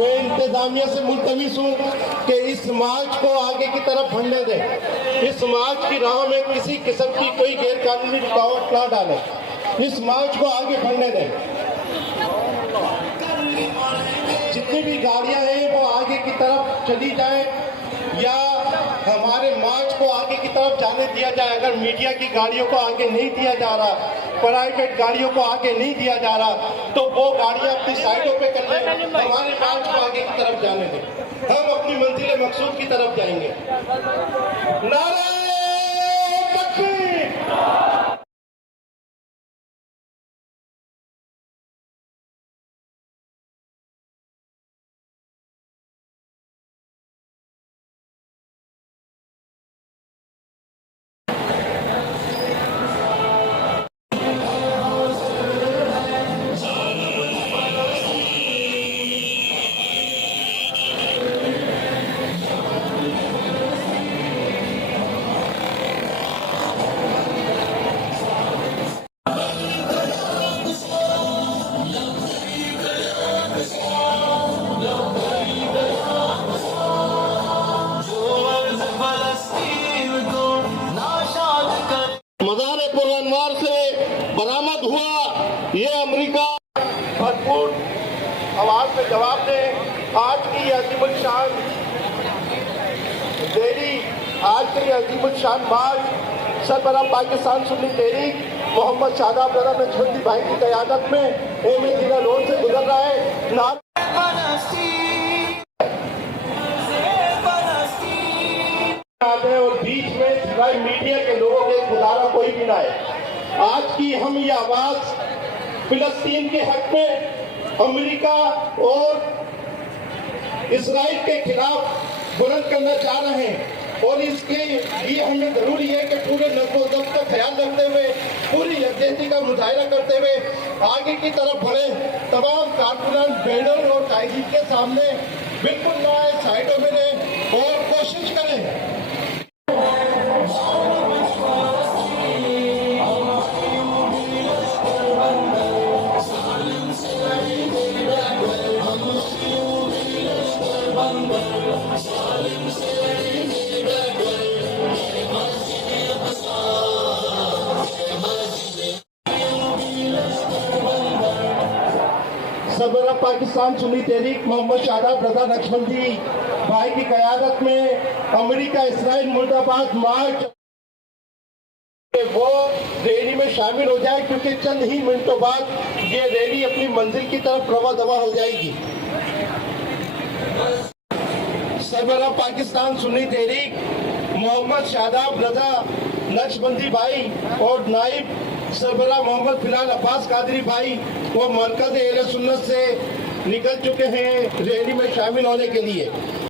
मैं इंतजामिया से मुल्तमिस हूँ कि इस मार्च को आगे की तरफ बढ़ने दें। इस मार्च की राह में किसी किस्म की कोई गैरकानूनी रुकावट ना डालें। इस मार्च को आगे बढ़ने दें। जितनी भी गाड़ियां हैं वो आगे की तरफ चली जाएं या हमारे मार्च को आगे की तरफ जाने दिया जाए। अगर मीडिया की गाड़ियों को आगे नहीं दिया जा रहा, प्राइवेट गाड़ियों को आगे नहीं दिया जा रहा, तो वो गाड़ियां अपनी साइडों पे कर लें, हमारे मार्च को आगे की तरफ जाने दें। हम अपनी मंजिल मकसूद की तरफ जाएंगे। नारे तकबीर। मज़ार-ए-पुरअनवार से बरामद हुआ ये अमेरिका भरपूर आवाज में जवाब दें। आज की अजीमुल-शान रैली, आज की अजीमुल-शान मार्च सरबराह पाकिस्तान सुन्नी तहरीक मोहम्मद शादाब रज़ा नक्शबंदी भाई की क़यादत में एम-ए-ज़ीरा रोड से गुजर रहा है। और बीच में सिवाय मीडिया के लोगों के खुदारा कोई भी ना है। आज की हम ये आवाज फिलिस्तीन के हक में अमेरिका और इजराइल के खिलाफ बुलंद करना चाह रहे हैं और इसके लिए हमें जरूरी है कि पूरे नज़्म-ओ-ज़ब्त का ख्याल रखते हुए, पूरी यकजहती का मुजाहिरा करते हुए आगे की तरफ बढ़े। तमाम कारकुनान बैनर और कायदीन के सामने बिल्कुल ना आए, साइडों में रहें और कोशिश करें। सरबराह पाकिस्तान सुन्नी तहरीक मोहम्मद शादाब रज़ा नक्शबंदी भाई की क़यादत में अमेरिका इसराइल मुर्दाबाद मार्च वो रैली में शामिल हो जाए, क्योंकि चंद ही मिनटों बाद ये रैली अपनी मंजिल की तरफ रवा दवा हो जाएगी। सरबराह पाकिस्तान सुन्नी तहरीक मोहम्मद शादाब रज़ा नक्शबंदी भाई और नाइब सरबराह मोहम्मद फिलहाल अब्बास कादरी भाई वो मरकज़ अहले सुन्नत से निकल चुके हैं रैली में शामिल होने के लिए।